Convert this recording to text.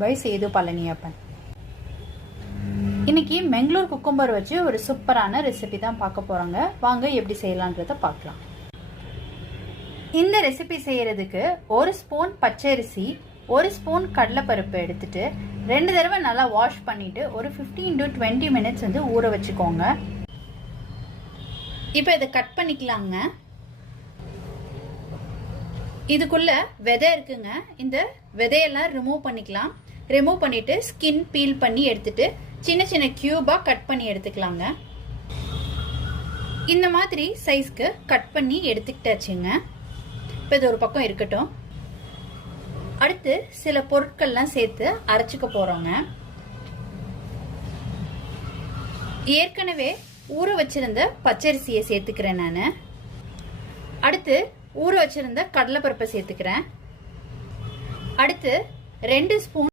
By Setu Palaniappan. இன்னைக்கு Mangalore cucumber வச்சு ஒரு சூப்பரான ரெசிபி தான் பார்க்க போறாங்க. வாங்க எப்படி செய்யலான்றத பார்க்கலாம். இந்த ரெசிபி செய்யறதுக்கு ஒரு ஸ்பூன் பச்சரிசி, ஒரு ஸ்பூன் கடலைப்பருப்பு எடுத்துட்டு 2 தடவை நல்லா வாஷ் பண்ணிட்டு ஒரு 15 to 20 மினிட்ஸ் வந்து ஊற வச்சுக்கோங்க. இப்போ இதை கட் பண்ணிக்கலாங்க. இதுக்குள்ள விதை இருக்குங்க. இந்த விதையெல்லாம் ரிமூவ் பண்ணிக்கலாம். ரிமூவ் பண்ணிட்டு ஸ்கின் பீல் பண்ணி எடுத்துட்டு சின்ன சின்ன கியூபா கட் பண்ணி எடுத்துக்கலாங்க. இந்த மாதிரி சைஸ்க்கு கட் பண்ணி எடுத்துக்கிட்டாச்சுங்க. இப்போ இது ஒரு பக்கம் இருக்கட்டும். அடுத்து சில பொருட்கள்லாம் சேர்த்து அரைச்சிக்க போறோங்க. ஏற்கனவே ஊற வச்சிருந்த பச்சரிசியை சேர்த்துக்கிறேன் நான். அடுத்து ஊற வச்சிருந்த கடலைப்பருப்பை சேர்த்துக்கிறேன். அடுத்து 2 ஸ்பூன்